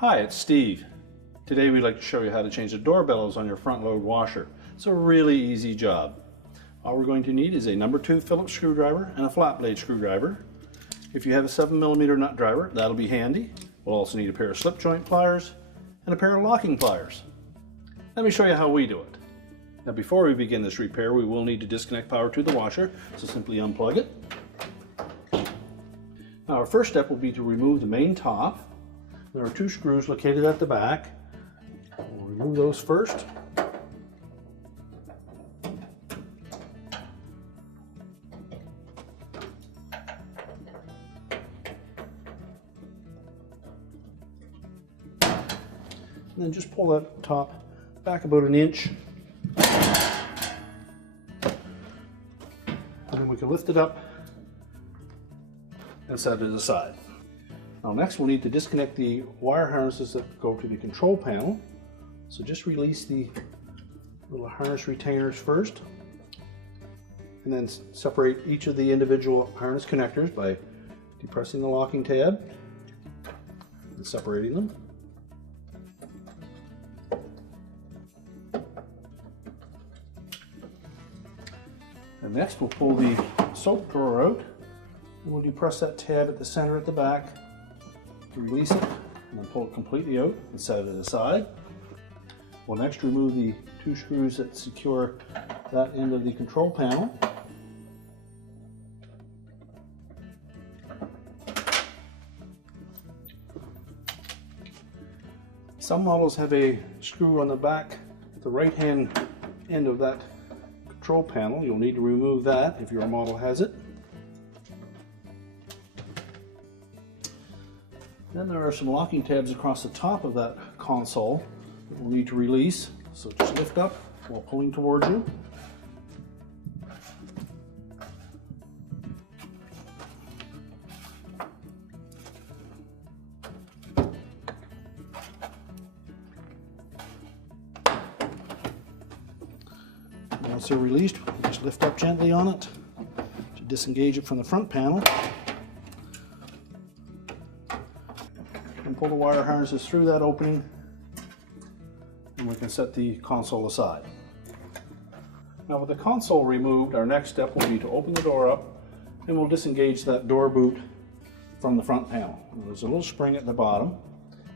Hi, it's Steve. Today we'd like to show you how to change the door bellows on your front load washer. It's a really easy job. All we're going to need is a number 2 Phillips screwdriver and a flat blade screwdriver. If you have a 7mm nut driver, that'll be handy. We'll also need a pair of slip joint pliers and a pair of locking pliers. Let me show you how we do it. Now before we begin this repair, we will need to disconnect power to the washer, so simply unplug it. Now our first step will be to remove the main top. There are 2 screws located at the back. We'll remove those first. And then just pull that top back about an inch. And then we can lift it up and set it aside. Now next we'll need to disconnect the wire harnesses that go to the control panel. So just release the little harness retainers first, and then separate each of the individual harness connectors by depressing the locking tab and separating them. And next we'll pull the soap drawer out, and we'll depress that tab at the center at the back. Release it and then pull it completely out and set it aside. We'll next remove the 2 screws that secure that end of the control panel. Some models have a screw on the back at the right hand end of that control panel. You'll need to remove that if your model has it. Then there are some locking tabs across the top of that console that we'll need to release. So just lift up while pulling towards you. Once they're released, just lift up gently on it to disengage it from the front panel. And pull the wire harnesses through that opening, and we can set the console aside. Now with the console removed, our next step will be to open the door up, and we'll disengage that door boot from the front panel. There's a little spring at the bottom.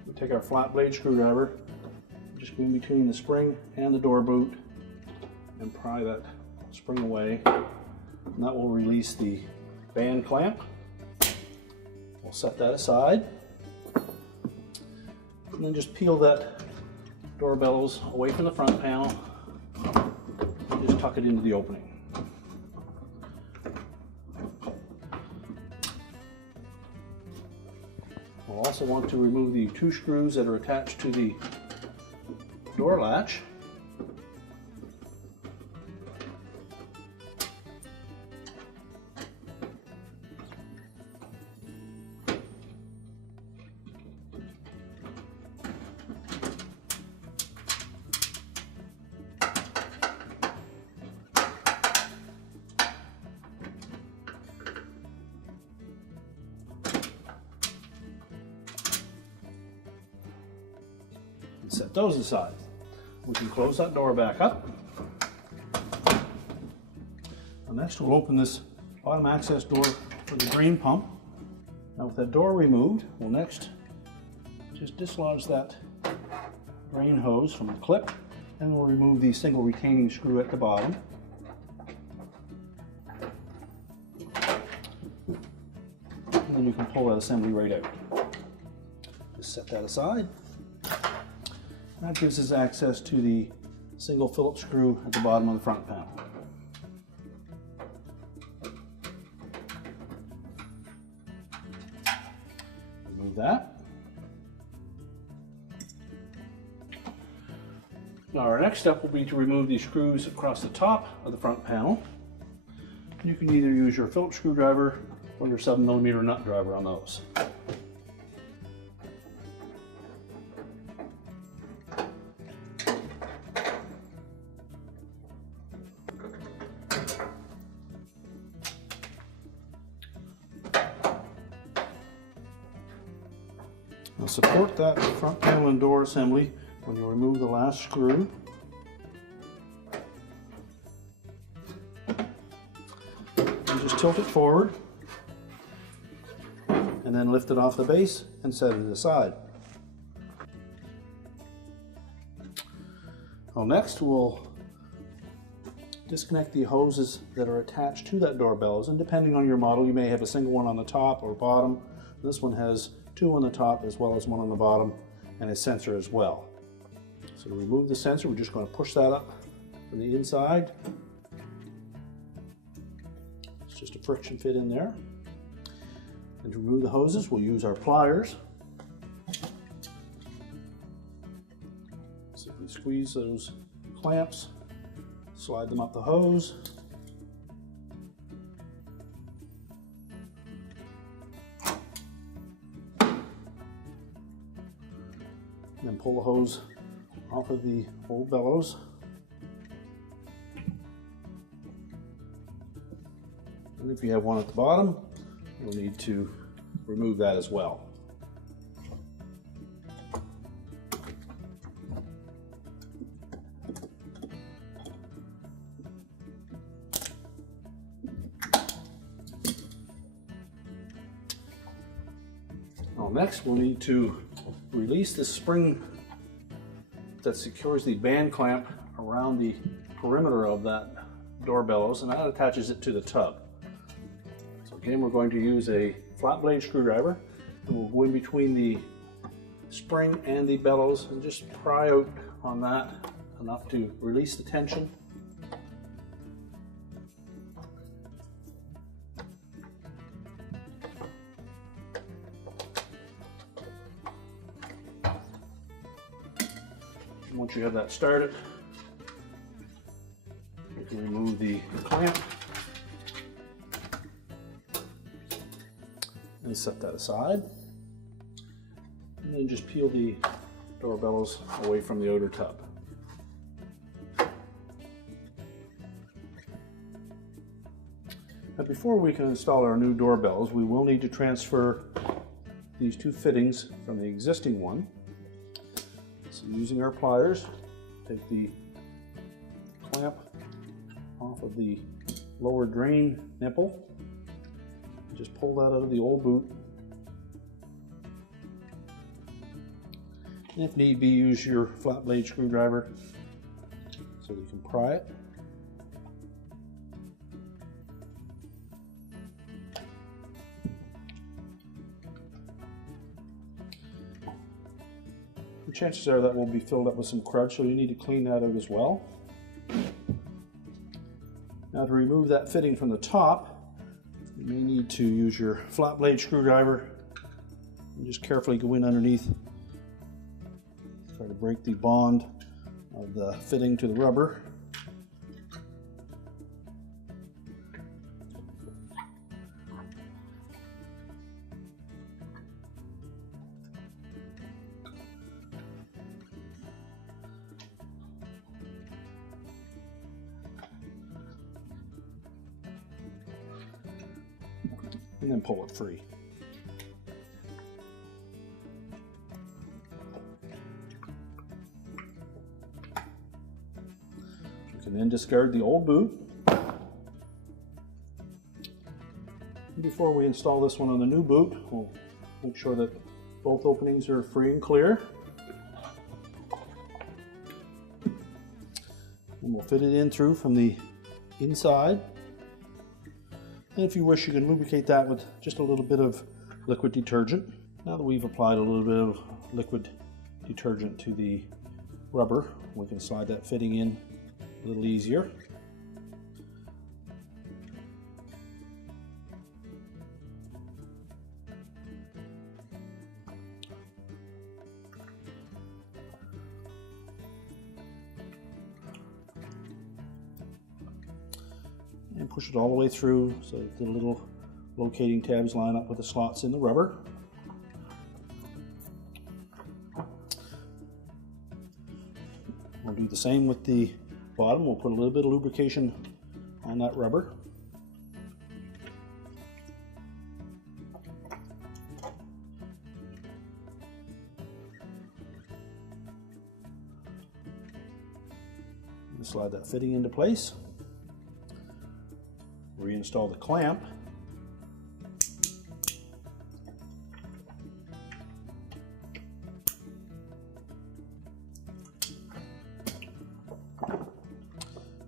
We'll take our flat blade screwdriver, just go in between the spring and the door boot, and pry that spring away, and that will release the band clamp. We'll set that aside. And then just peel that door bellows away from the front panel and just tuck it into the opening. We'll also want to remove the 2 screws that are attached to the door latch. Set those aside. We can close that door back up. And next we'll open this bottom access door for the drain pump. Now with that door removed, we'll next just dislodge that drain hose from the clip, and we'll remove the single retaining screw at the bottom. And then you can pull that assembly right out. Just set that aside. That gives us access to the single Phillips screw at the bottom of the front panel. Remove that. Now our next step will be to remove these screws across the top of the front panel. You can either use your Phillips screwdriver or your 7mm nut driver on those. support that front panel and door assembly when you remove the last screw. And just tilt it forward and then lift it off the base and set it aside. Well, next we'll disconnect the hoses that are attached to that door bellows, and depending on your model you may have a single one on the top or bottom. This one has two on the top as well as one on the bottom and a sensor as well. So to remove the sensor, we're just going to push that up from the inside. It's just a friction fit in there. And to remove the hoses, we'll use our pliers. Simply squeeze those clamps, slide them up the hose. And then pull the hose off of the old bellows. And if you have one at the bottom, you'll need to remove that as well. Next, we'll need to release the spring that secures the band clamp around the perimeter of that door bellows, and that attaches it to the tub. So again, we're going to use a flat blade screwdriver, and we'll go in between the spring and the bellows and just pry out on that enough to release the tension. Once you have that started, you can remove the clamp and set that aside. And then just peel the door bellows away from the outer tub. Now before we can install our new door bellows, we will need to transfer these two fittings from the existing one. So using our pliers, take the clamp off of the lower drain nipple, just pull that out of the old boot, and if need be, use your flat blade screwdriver so you can pry it. Chances are that will be filled up with some crud, so you need to clean that out as well. Now to remove that fitting from the top, you may need to use your flat blade screwdriver and just carefully go in underneath. Try to break the bond of the fitting to the rubber. And then pull it free. You can then discard the old boot. Before we install this one on the new boot, we'll make sure that both openings are free and clear. And we'll fit it in through from the inside. And if you wish, you can lubricate that with just a little bit of liquid detergent. Now that we've applied a little bit of liquid detergent to the rubber, we can slide that fitting in a little easier. And push it all the way through so that the little locating tabs line up with the slots in the rubber. We'll do the same with the bottom. We'll put a little bit of lubrication on that rubber. Slide that fitting into place. Reinstall the clamp.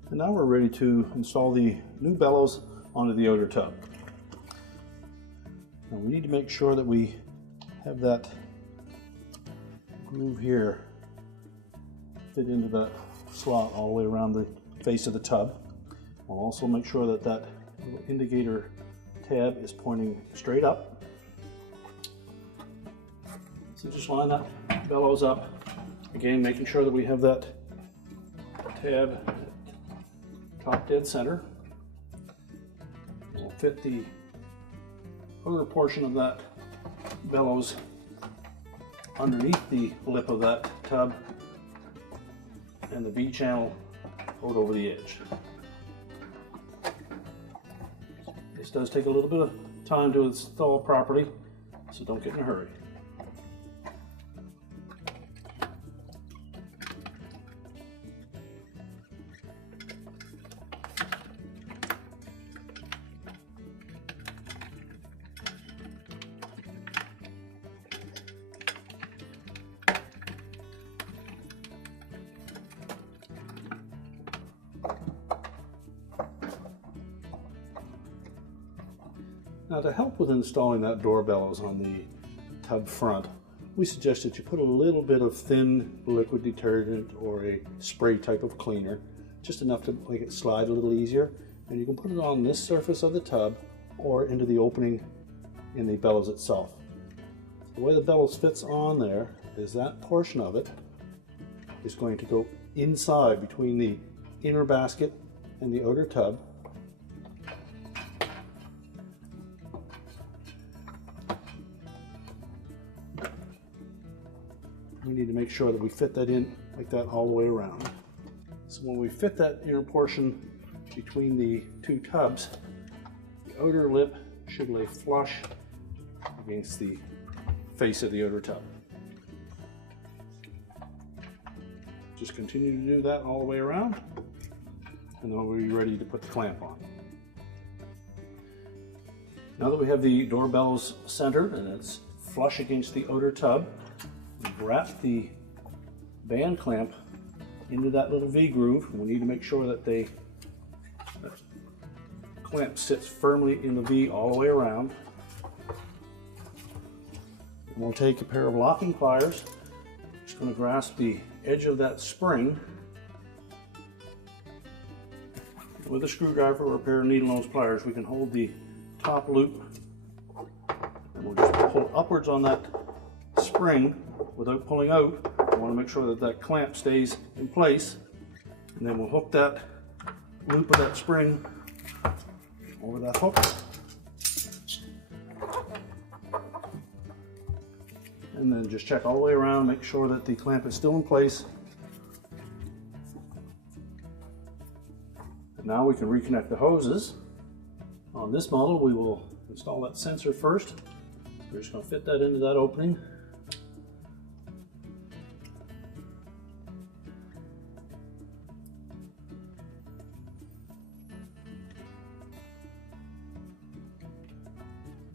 And now we're ready to install the new bellows onto the outer tub. Now we need to make sure that we have that groove here fit into that slot all the way around the face of the tub. We'll also make sure that that little indicator tab is pointing straight up. So just line that bellows up. Again, making sure that we have that tab top dead center. We'll fit the outer portion of that bellows underneath the lip of that tub, and the V channel out over the edge. This does take a little bit of time to install properly, so don't get in a hurry. Now, to help with installing that door bellows on the tub front, we suggest that you put a little bit of thin liquid detergent or a spray type of cleaner, just enough to make it slide a little easier. And you can put it on this surface of the tub or into the opening in the bellows itself. The way the bellows fits on there is that portion of it is going to go inside between the inner basket and the outer tub. We need to make sure that we fit that in like that all the way around. So when we fit that inner portion between the two tubs, the outer lip should lay flush against the face of the outer tub. Just continue to do that all the way around, and then we'll be ready to put the clamp on. Now that we have the door bellows centered and it's flush against the outer tub, wrap the band clamp into that little V groove. We need to make sure that the clamp sits firmly in the V all the way around. And we'll take a pair of locking pliers. Just going to grasp the edge of that spring with a screwdriver or a pair of needle nose pliers. We can hold the top loop, and we'll just pull upwards on that spring without pulling out. I want to make sure that that clamp stays in place, and then we'll hook that loop of that spring over that hook, and then just check all the way around, make sure that the clamp is still in place. And now we can reconnect the hoses. On this model, we will install that sensor first. We're just going to fit that into that opening.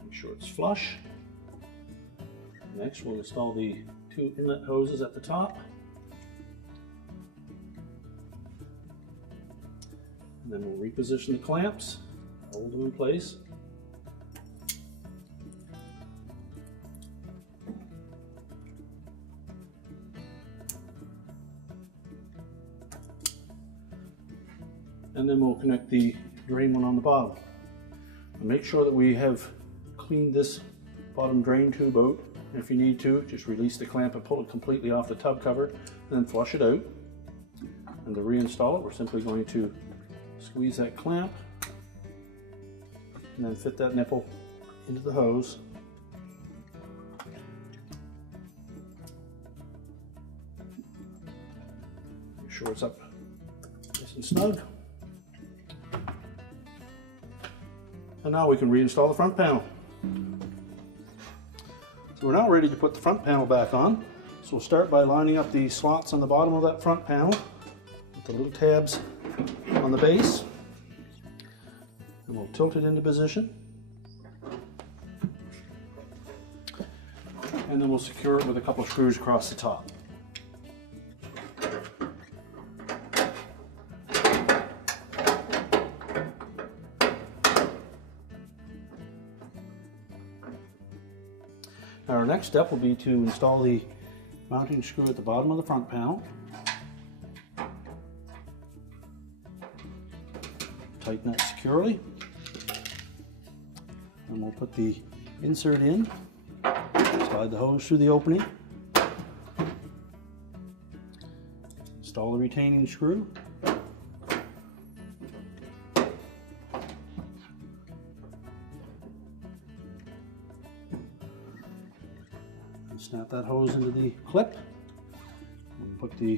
Make sure it's flush. Next, we'll install the two inlet hoses at the top. And then we'll reposition the clamps, hold them in place. And then we'll connect the drain one on the bottom. And make sure that we have cleaned this bottom drain tube out. And if you need to, just release the clamp and pull it completely off the tub cover, and then flush it out. And to reinstall it, we're simply going to squeeze that clamp and then fit that nipple into the hose. Make sure it's up nice and snug. And now we can reinstall the front panel. So we're now ready to put the front panel back on. So we'll start by lining up the slots on the bottom of that front panel with the little tabs on the base, and we'll tilt it into position. And then we'll secure it with a couple of screws across the top. Now our next step will be to install the mounting screw at the bottom of the front panel. Tighten that securely. And we'll put the insert in. Slide the hose through the opening. Install the retaining screw. And snap that hose into the clip. And put the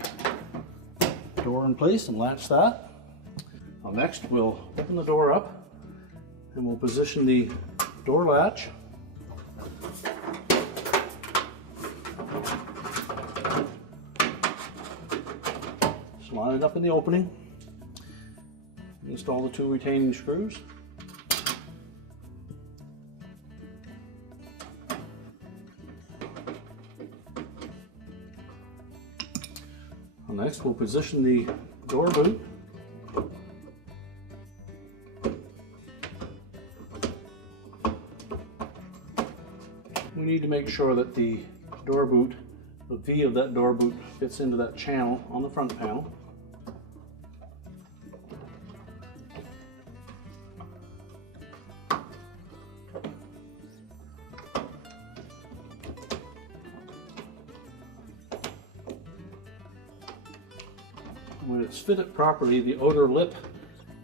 door in place and latch that. Now next we'll open the door up and we'll position the door latch. Line it up in the opening. Install the two retaining screws. And next we'll position the door boot. We need to make sure that the door boot, the V of that door boot, fits into that channel on the front panel. When it's fitted properly, the outer lip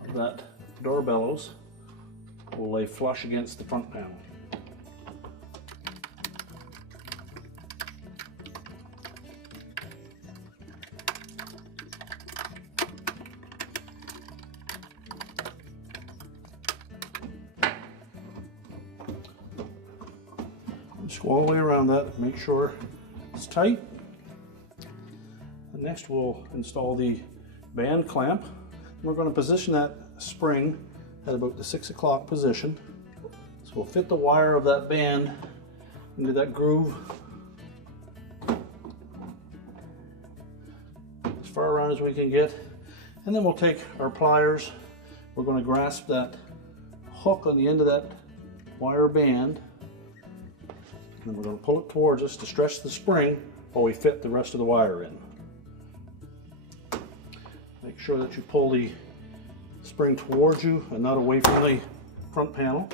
of that door bellows will lay flush against the front panel. Just go all the way around that, make sure it's tight. And next we'll install the band clamp. We're going to position that spring at about the 6 o'clock position. So we'll fit the wire of that band into that groove as far around as we can get. And then we'll take our pliers. We're going to grasp that hook on the end of that wire band. And then we're going to pull it towards us to stretch the spring while we fit the rest of the wire in. Make sure that you pull the spring towards you and not away from the front panel.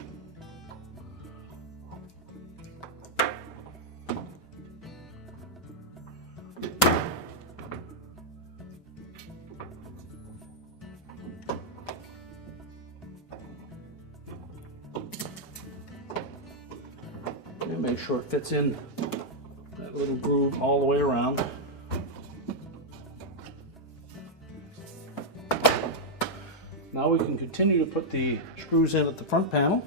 And make sure it fits in that little groove all the way around. Now we can continue to put the screws in at the front panel.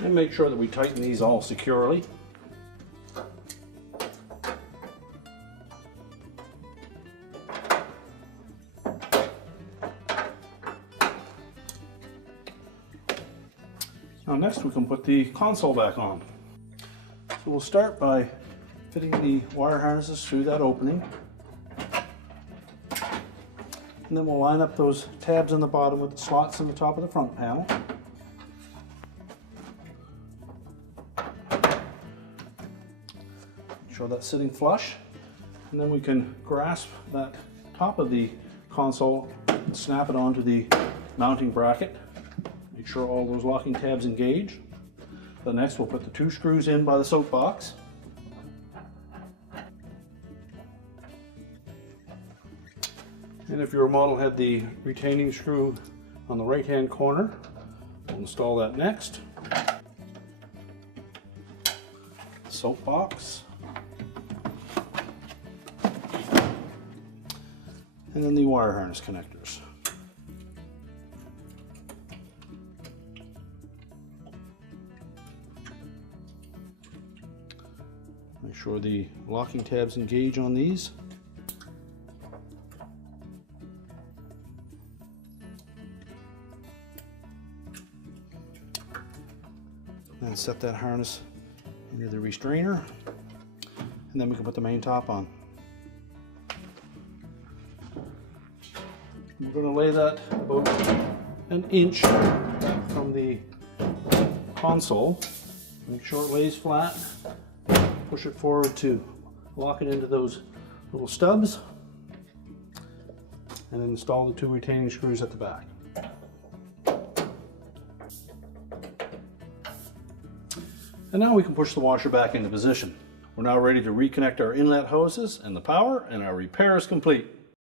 And make sure that we tighten these all securely. Now next we can put the console back on. So we'll start by fitting the wire harnesses through that opening. And then we'll line up those tabs on the bottom with the slots in the top of the front panel. Make sure that's sitting flush. And then we can grasp that top of the console and snap it onto the mounting bracket. Make sure all those locking tabs engage. Then next we'll put the two screws in by the soapbox. And if your model had the retaining screw on the right hand corner, we'll install that next. Soapbox. And then the wire harness connectors. sure the locking tabs engage on these. And set that harness into the restrainer, and then we can put the main top on. We're going to lay that about an inch from the console. Make sure it lays flat. Push it forward to lock it into those little stubs, and then install the 2 retaining screws at the back. And now we can push the washer back into position. We're now ready to reconnect our inlet hoses and the power, and our repair is complete.